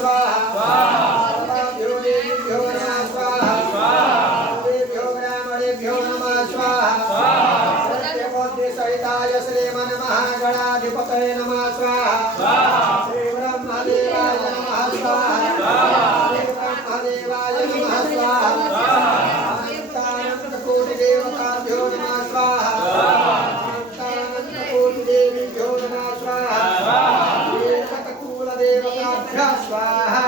स्वाहा सर्वेभ्यो देवेभ्यो नमः स्वाहा सर्वेभ्यो ब्राह्मणेभ्यो नमः स्वाहा सत्यबोधि सहिताय श्रीमन्महागणाधिपतये नमः स्वाहा श्री ब्रह्मदेवाय नमः स्वाहा श्री ब्रह्मदेवाय नमः स्वाहा अनंतानंतकोटि देवताभ्यो नमः स्वाहा अनंतानंतकोटि देवीभ्यो नमः स्वाहा देवताभ्यः स्वाहा